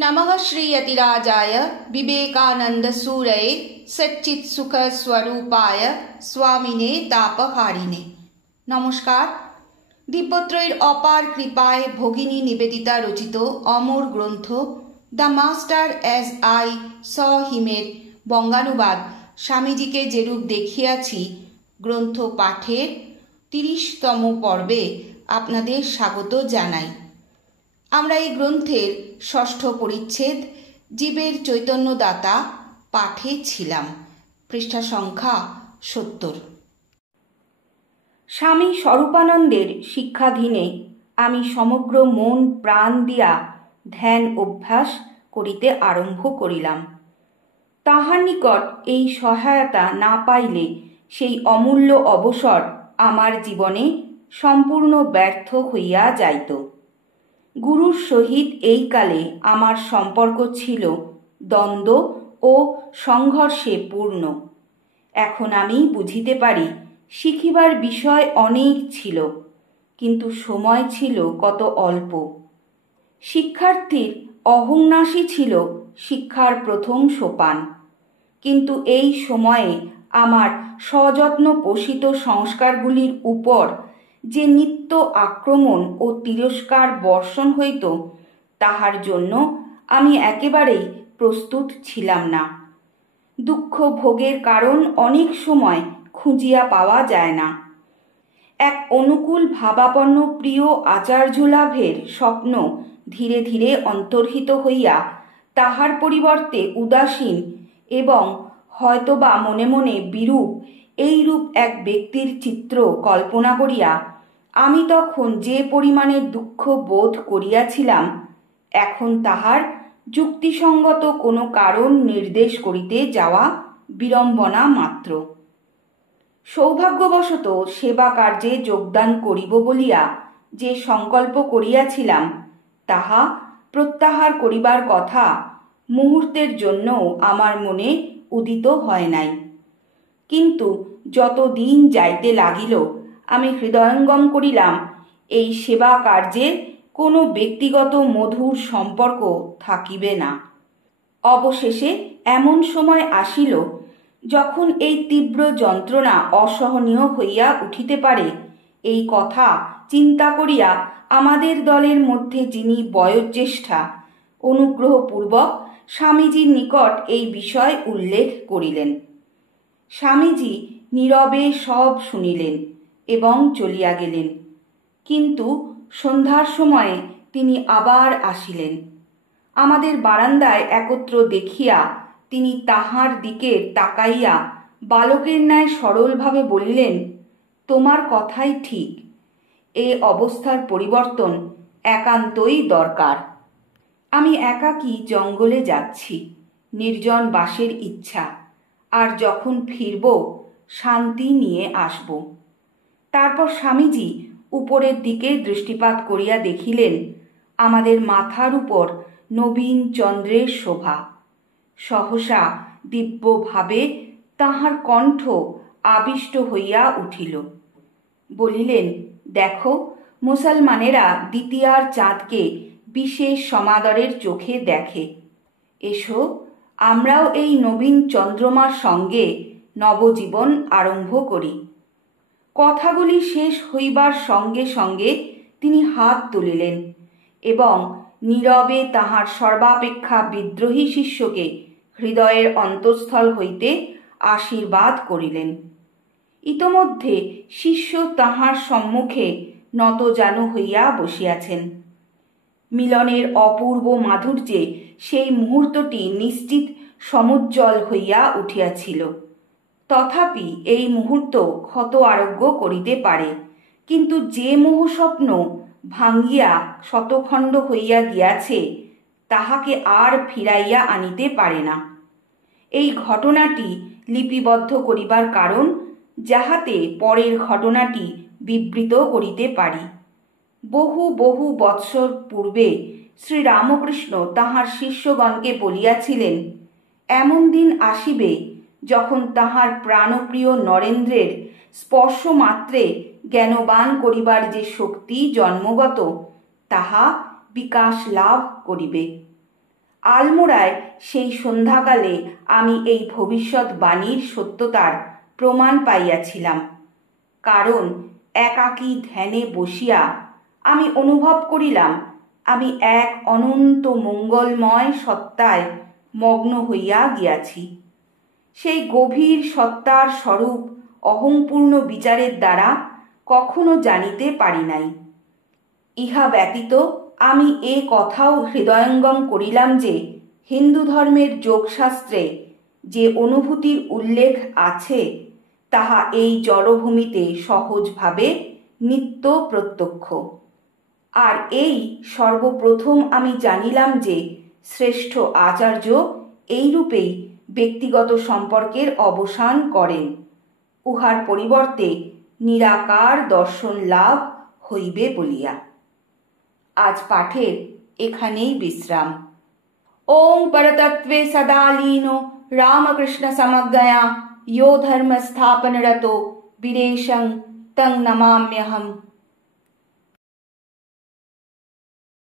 नमः श्रीयतिराजाय विवेकानन्दसूरये सच्चित्सुखस्वरूपाय स्वामिने तापहारिणे। নমস্কার। দিব্যত্রয়ের অপার কৃপায় ভগিনী নিবেদিতা রচিত অমর গ্রন্থ the master as I saw হিমের বঙ্গানুবাদ স্বামীজিকে যেরূপ দেখিয়াছি গ্রন্থ পাঠের ৩০তম পর্বে আপনাদের স্বাগত জানাই। আমরা এই গ্রন্থের ষষ্ঠ পরিচ্ছেদ জীবের চৈতন্যদাতা পাঠে ছিলাম। পৃষ্ঠা সংখ্যা ৭০। স্বামী স্বরূপানন্দের শিক্ষাধীনে আমি সমগ্র মন প্রাণ দিয়া ধ্যান অভ্যাস করিতে আরম্ভ করিলাম। তাহার নিকট এই সহায়তা না পাইলে সেই অমূল্য অবসর আমার জীবনে সম্পূর্ণ ব্যর্থ হইয়া যাইত। গুরুর সহিত এই কালে আমার সম্পর্ক ছিল দ্বন্দ্ব ও সংঘর্ষে পূর্ণ। এখন আমি বুঝিতে পারি শিখিবার বিষয় অনেক ছিল, কিন্তু সময় ছিল কত অল্প। শিক্ষার্থীর অহংনাশই ছিল শিক্ষার প্রথম সোপান, কিন্তু এই সময়ে আমার সযত্ন পোষিত সংস্কারগুলির উপর যে নিত্য আক্রমণ ও তিরস্কার বর্ষণ হইত, তাহার জন্য আমি একেবারেই প্রস্তুত ছিলাম না। দুঃখ ভোগের কারণ অনেক সময় খুঁজিয়া পাওয়া যায় না। এক অনুকূল ভাবাপন্ন প্রিয় আচার্য লাভের স্বপ্ন ধীরে ধীরে অন্তর্হিত হইয়া তাহার পরিবর্তে উদাসীন এবং হয়তোবা মনে মনে বিরূপ এইরূপ এক ব্যক্তির চিত্র কল্পনা করিয়া আমি তখন যে পরিমাণে দুঃখ বোধ করিয়াছিলাম, এখন তাহার যুক্তিসঙ্গত কোনো কারণ নির্দেশ করিতে যাওয়া বিড়ম্বনা মাত্র। সৌভাগ্যবশত সেবা কার্যে যোগদান করিব বলিয়া যে সংকল্প করিয়াছিলাম, তাহা প্রত্যাহার করিবার কথা মুহূর্তের জন্যও আমার মনে উদিত হয় নাই। কিন্তু যত দিন যাইতে লাগিল, আমি হৃদয়ঙ্গম করিলাম এই সেবা কার্যের কোনো ব্যক্তিগত মধুর সম্পর্ক থাকিবে না। অবশেষে এমন সময় আসিল যখন এই তীব্র যন্ত্রণা অসহনীয় হইয়া উঠিতে পারে, এই কথা চিন্তা করিয়া আমাদের দলের মধ্যে যিনি বয়োজ্যেষ্ঠা অনুগ্রহপূর্বক স্বামীজির নিকট এই বিষয় উল্লেখ করিলেন। স্বামীজি নীরবে সব শুনিলেন এবং চলিয়া গেলেন, কিন্তু সন্ধ্যার সময়ে তিনি আবার আসিলেন। আমাদের বারান্দায় একত্র দেখিয়া তিনি তাহার দিকে তাকাইয়া বালকের ন্যায় সরলভাবে বলিলেন, তোমার কথাই ঠিক, এ অবস্থার পরিবর্তন একান্তই দরকার। আমি একাকী জঙ্গলে যাচ্ছি, নির্জন বাসের ইচ্ছা, আর যখন ফিরব শান্তি নিয়ে আসব। তারপর স্বামীজি উপরের দিকে দৃষ্টিপাত করিয়া দেখিলেন আমাদের মাথার উপর নবীন চন্দ্রের শোভা। সহসা দিব্যভাবে তাহার কণ্ঠ আবিষ্ট হইয়া উঠিল। বলিলেন, দেখো, মুসলমানেরা দ্বিতীয়ার চাঁদকে বিশেষ সমাদরের চোখে দেখে। এসো, আমরাও এই নবীন চন্দ্রমার সঙ্গে নবজীবন আরম্ভ করি। কথাগুলি শেষ হইবার সঙ্গে সঙ্গে তিনি হাত তুলিলেন এবং নীরবে তাহার সর্বাপেক্ষা বিদ্রোহী শিষ্যকে হৃদয়ের অন্তঃস্থল হইতে আশীর্বাদ করিলেন। ইতোমধ্যে শিষ্য তাহার সম্মুখে নতজানু হইয়া বসিয়াছেন। মিলনের অপূর্ব মাধুর্যে সেই মুহূর্তটি নিশ্চিত সমুজ্জ্বল হইয়া উঠিয়াছিল। তথাপি এই মুহূর্ত ক্ষত আরোগ্য করিতে পারে, কিন্তু যে মোহস্বপ্ন ভাঙ্গিয়া শতখণ্ড হইয়া গিয়াছে, তাহাকে আর ফিরাইয়া আনিতে পারে না। এই ঘটনাটি লিপিবদ্ধ করিবার কারণ, যাহাতে পরের ঘটনাটি বিবৃত করিতে পারি। বহু বহু বৎসর পূর্বে শ্রীরামকৃষ্ণ তাহার শিষ্যগণকে বলিয়াছিলেন, এমন দিন আসিবে যখন তাহার প্রাণপ্রিয় নরেন্দ্রের স্পর্শ মাত্রে জ্ঞানবান করিবার যে শক্তি জন্মগত, তাহা বিকাশ লাভ করিবে। আলমোড়ায় সেই সন্ধ্যাকালে আমি এই ভবিষ্যৎবাণীর সত্যতার প্রমাণ পাইয়াছিলাম। কারণ একাকী ধ্যানে বসিয়া আমি অনুভব করিলাম আমি এক অনন্ত মঙ্গলময় সত্তায় মগ্ন হইয়া গিয়াছি। সেই গভীর সত্তার স্বরূপ অহংপূর্ণ বিচারের দ্বারা কখনো জানিতে পারি নাই। ইহা ব্যতীত আমি এ কথাও হৃদয়ঙ্গম করিলাম যে হিন্দু ধর্মের যোগশাস্ত্রে যে অনুভূতির উল্লেখ আছে তাহা এই জড়ভূমিতে সহজভাবে নিত্য প্রত্যক্ষ। আর এই সর্বপ্রথম আমি জানিলাম যে শ্রেষ্ঠ আচার্য এইরূপেই ব্যক্তিগত সম্পর্কের অবসান করেন, উহার পরিবর্তে নিরাকার দর্শন লাভ হইবে বলিয়া। আজ পাঠের এখানেই বিশ্রাম। ওং পরতত্ত্বে সদা লীনো রামকৃষ্ণ সমজ্ঞয়া यो धर्म स्थापनरतो वीरेशं तं नमाम्यहम्।